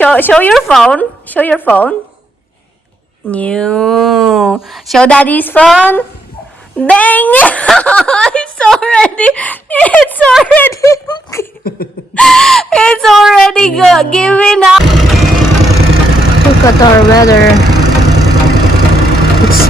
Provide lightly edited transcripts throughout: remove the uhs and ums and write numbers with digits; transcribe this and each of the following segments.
Show your phone. Show your phone. No. Show daddy's phone. Bang! It's already good. Giving up. Look at our weather. It's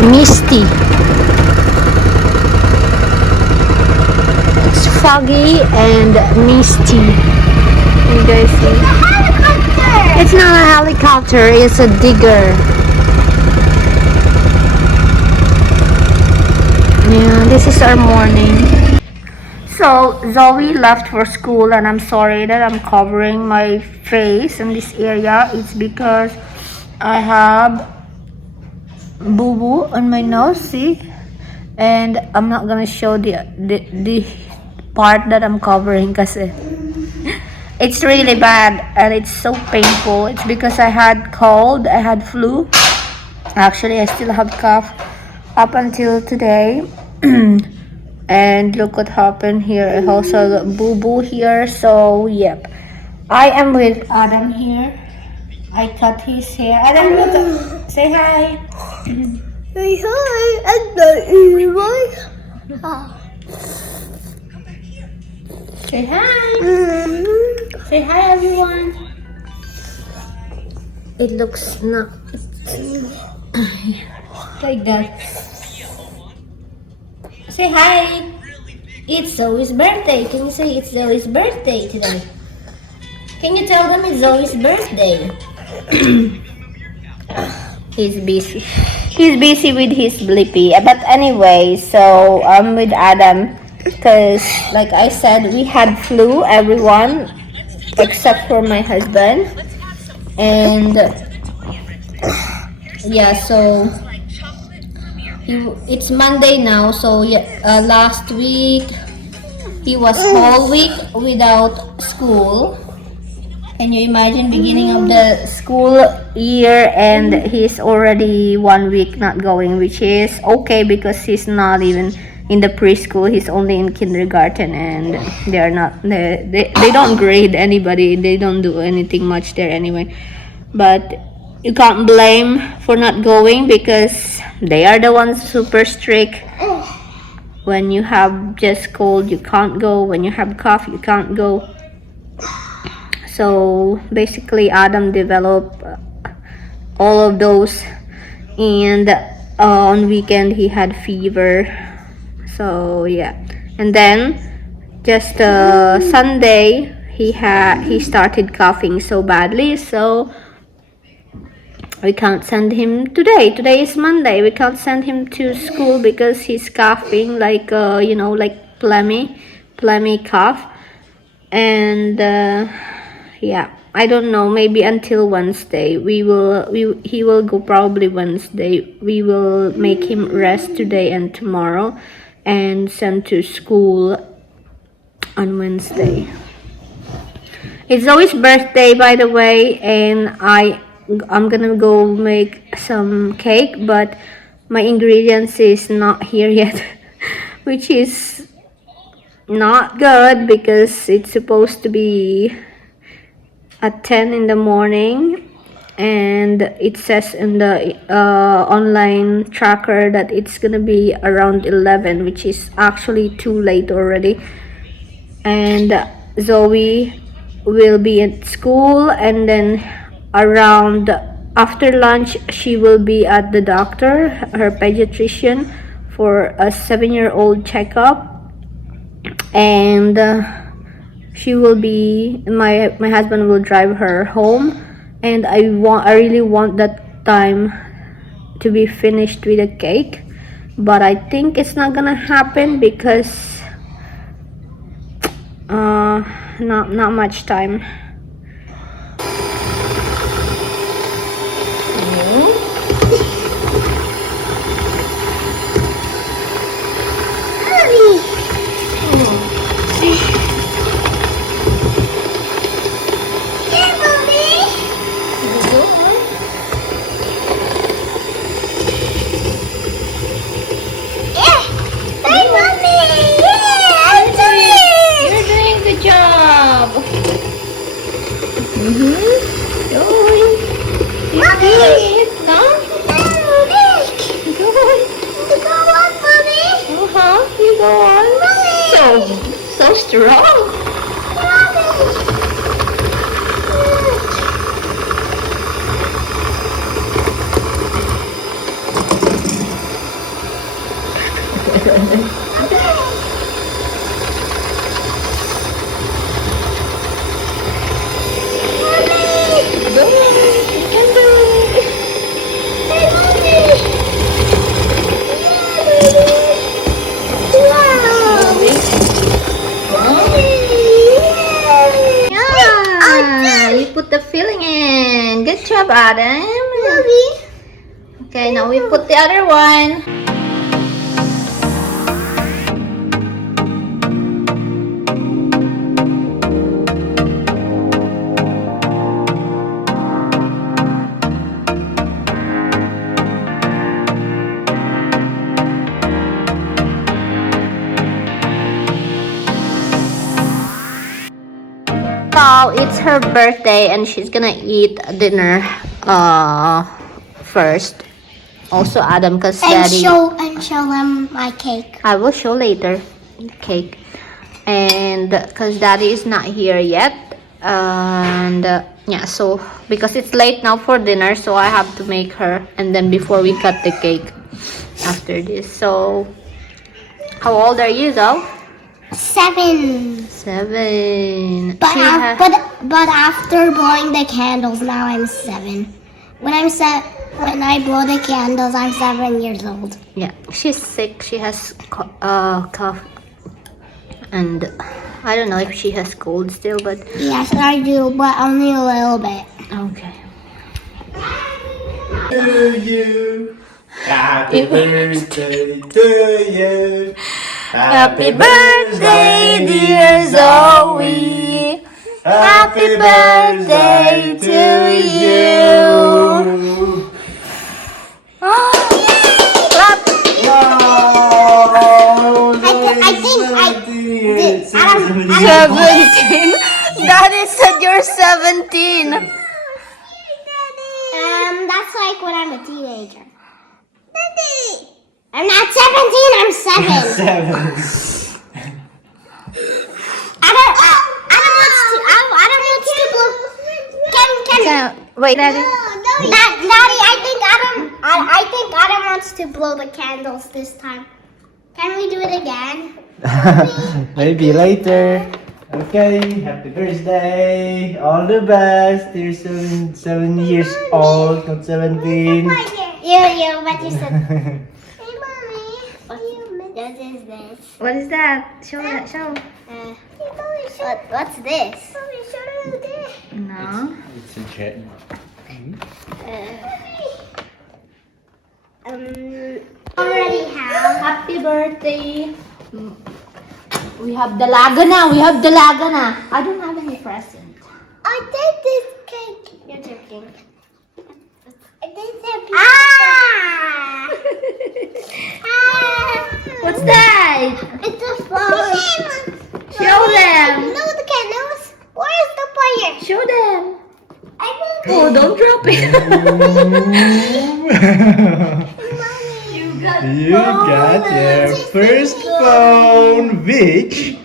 misty. It's foggy and misty. You guys see? It's not a helicopter, it's a digger. Yeah, this is our morning. So Zoe left for school and I'm sorry that I'm covering my face in this area. It's because I have boo-boo on my nose, see? And I'm not gonna show the part that I'm covering kasi it's really bad and it's so painful. It's because I had cold, I had flu. Actually, I still have cough up until today. And look what happened here. I also got boo-boo here. So yep, I am with Adam here. I cut his hair. Adam, look at, say hi. Say hi. I'm not anymore. Say hi. Say hi, everyone. It looks not like that. Say hi. It's Zoe's birthday. Can you say it's Zoe's birthday today? Can you tell them it's Zoe's birthday? He's busy. He's busy with his blippy. But anyway, so I'm with Adam because, like I said, we had flu, everyone, except for my husband. And yeah, so it's Monday now. So yeah, last week he was whole week without school. Can you imagine beginning of the school year and he's already 1 week not going, which is okay because he's not even in the preschool. He's only in kindergarten and they don't grade anybody. They don't do anything much there anyway. But you can't blame for not going because they are the ones super strict. When you have just cold, you can't go. When you have cough, you can't go. So basically Adam developed all of those, and on weekend he had fever. So yeah, and then just Sunday he started coughing so badly, so we can't send him today. Today is Monday. We can't send him to school because he's coughing like like phlegmy cough. And yeah, I don't know, maybe until Wednesday he will go, probably Wednesday. We will make him rest today and tomorrow and send to school on Wednesday. It's Zoe's birthday, by the way, and I'm gonna go make some cake, but my ingredients is not here yet which is not good because it's supposed to be at 10 in the morning, and it says in the online tracker that it's gonna be around 11, which is actually too late already. And Zoe will be at school, and then around after lunch she will be at the doctor, her pediatrician, for a 7-year-old checkup. And she will be, my husband will drive her home, and I really want that time to be finished with a cake, but I think it's not gonna happen because not much time. wrong? Yeah, you put the filling in. Good job, Adam. Okay, now we put the other one. So it's her birthday and she's gonna eat dinner first. Also Adam, cause daddy show them my cake. I will show later the cake. And cause daddy is not here yet. And yeah, so because it's late now for dinner, so I have to make her and then before we cut the cake after this. So how old are you though? 7. 7. But after blowing the candles, now I'm 7. When I blow the candles, I'm 7 years old. Yeah, she's sick. She has cough, and I don't know if she has cold still, but Yes, I do, but only a little bit. okay. To you, happy birthday to you. Happy birthday, dear Zoe. Happy birthday to you. Clap. Wow! I think I did. 17. Daddy said you're 17. That's like when I'm a teenager. Daddy! I'm not 17, I'm 7. 7. Adam wants to blow. Wait, Daddy. Daddy, I think Adam wants to blow the candles this time. Can we do it again? Maybe later. Okay, happy birthday. All the best. You're 7 years old, not 17. You, but you said. Hey, Mommy. What is this? What is that? Show that. Show. What's this? Mommy, show me this. No. It's a jet. Already have. Happy birthday. We have dalaga na. We have dalaga na. I don't have any present. I did this cake. You're joking. I did that. What's that? It's a phone. Show them. No, the candles. Where's the fire? Show them. I will. Oh, don't drop it. You got your first phone, which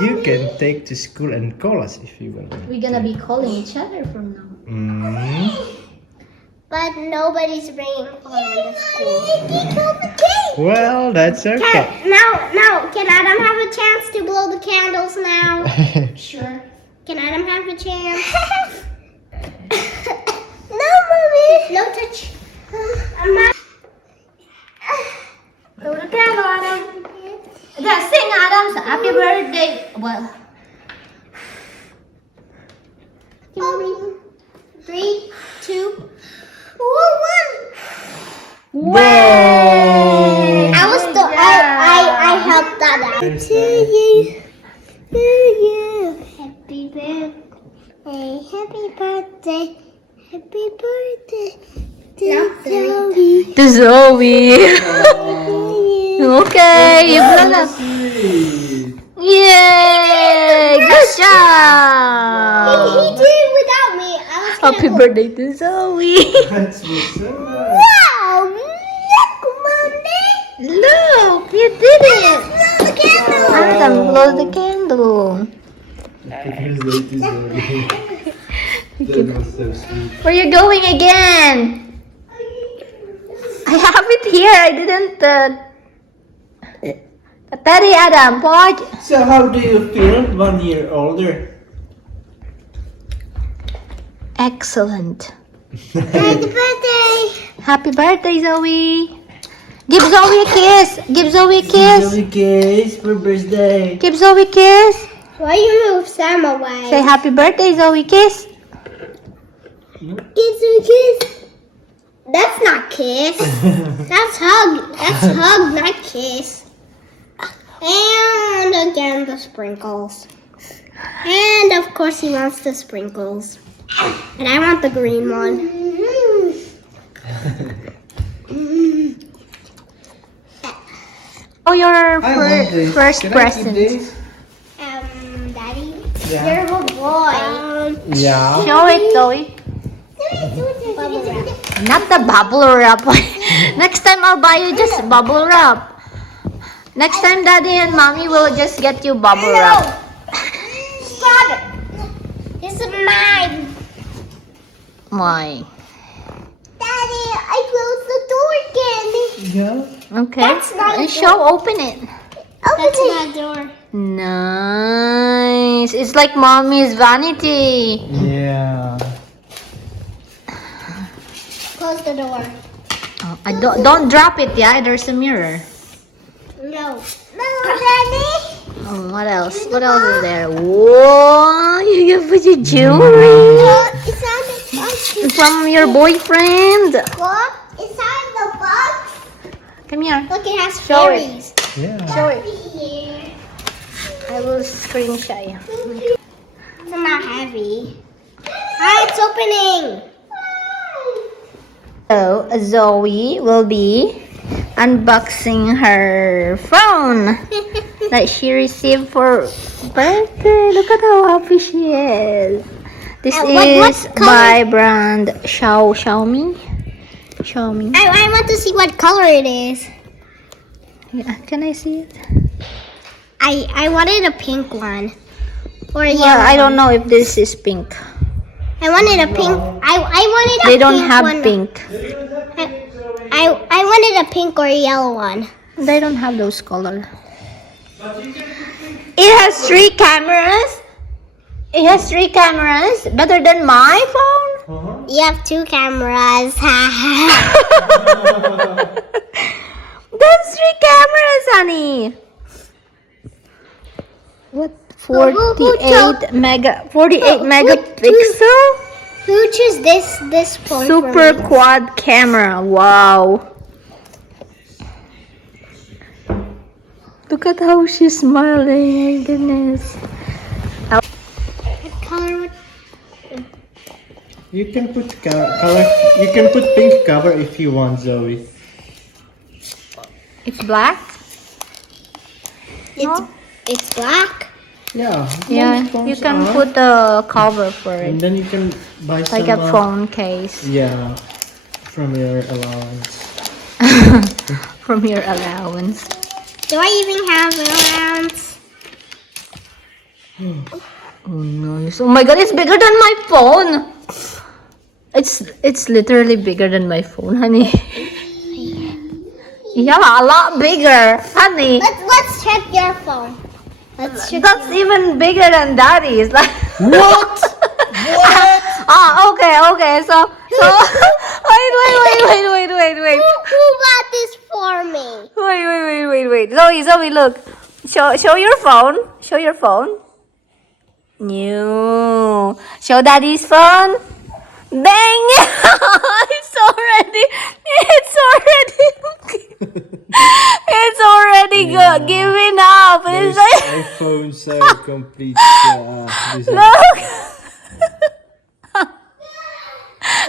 you can take to school and call us if you want. We're gonna be calling each other from now. But nobody's bringing phone to school. Well, that's okay. Now, can Adam have a chance to blow the candles now? Sure. Can Adam have a chance? No, Mommy. No touch. Blow the candle, Adam. Yeah, sing, Adam. Happy birthday. Well, Mommy. 3, 2, 1. Whoa! I helped that out. To you. Happy birthday. Happy birthday. Happy birthday. To Zoe. to Zoe. Okay, you blow up. Yay! Good job. He did it without me. I was Happy birthday to Zoe. That's what's up. Wow! Look, Mommy. Look, you did it. Blow the candle. Adam, blow the candle. candle. Happy birthday to Zoe. That was so sweet. Where you going again? I have it here. I didn't. Teddy Adam, pause. So how do you feel 1 year older? Excellent. Happy birthday! Happy birthday, Zoe. Give Zoe a kiss. Give Zoe a kiss. Zoe kiss for birthday. Give Zoe a kiss. Why you move Sam away? Say happy birthday, Zoe. Kiss. Kiss and kiss. That's not kiss. That's hug. That's hug, not kiss. And again the sprinkles. And of course he wants the sprinkles. And I want the green one. Oh, your I want this. first Can I keep present. this? Daddy, Yeah. you're a boy. Yeah. Show it, Zoe. Bubble wrap. Not the bubble wrap. Next time I'll buy you just bubble wrap. Next time Daddy and Mommy will just get you bubble wrap. Stop it. This is mine. Why? Daddy, I closed the door again. Yeah. Okay. That's not a Show, open it. That's my door. Nice. It's like Mommy's vanity. Yeah. Close the door. Oh, I don't drop it, yeah? There's a mirror. No. No, Daddy. Oh, what else? What else is there? Whoa! You can put your jewelry It's on the box. from your boyfriend. What? It's on the box. Come here. Look, it has Show it. fairies. Yeah. Show it. Here. I will screenshot you. It's not heavy. Ah, it's opening. So Zoe will be unboxing her phone that she received for birthday. Look at how happy she is. This what is color? by brand Xiaomi. I want to see what color it is. Yeah, can I see it? I wanted a pink one. Or a Well, yellow I don't one. know if this is pink. I wanted a pink. I wanted a They don't pink have one. pink. I wanted a pink or a yellow one. They don't have those color. It has 3 cameras. It has 3 cameras. Better than my phone. You have 2 cameras. That's 3 cameras, honey. What? Who 48 megapixel? Who chose this phone Super for me? quad camera. Wow. Look at how she's smiling. My goodness. What color would You can put color. You can put pink cover if you want, Zoe. It's black? it's black? Yeah. Yeah, most phones you can are. put a cover for And it. then you can buy some. Like a phone case. Yeah. From your allowance. From your allowance. Do I even have an allowance? Oh nice. Oh my god, it's bigger than my phone. It's literally bigger than my phone, honey. Yeah, a lot bigger, honey. Let's check your phone. Let's check. That's even bigger than daddy's. Like What? okay. So wait. Who bought this for me? Wait. Zoe, look. Show your phone. Show your phone. New. Show daddy's phone. Dang! It's already good. Giving up. It's This like, iPhone so complete. look.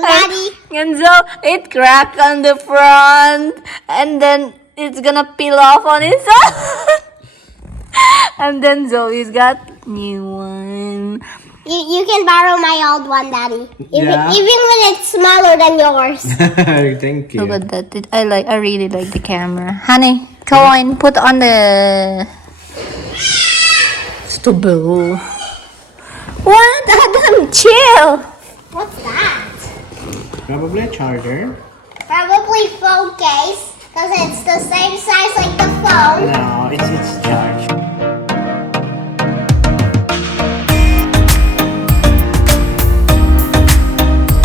Daddy, And so it cracked on the front, and then it's gonna peel off on its own. And then Zoe's got new one. you can borrow my old one, Daddy. Yeah. Even when it's smaller than yours. Thank Look you. at that. I really like the camera. Honey, go on, put on the vegetable. What? Adam, chill. What's that? Probably a charger. Probably phone case, because it's the same size like the phone. No, it's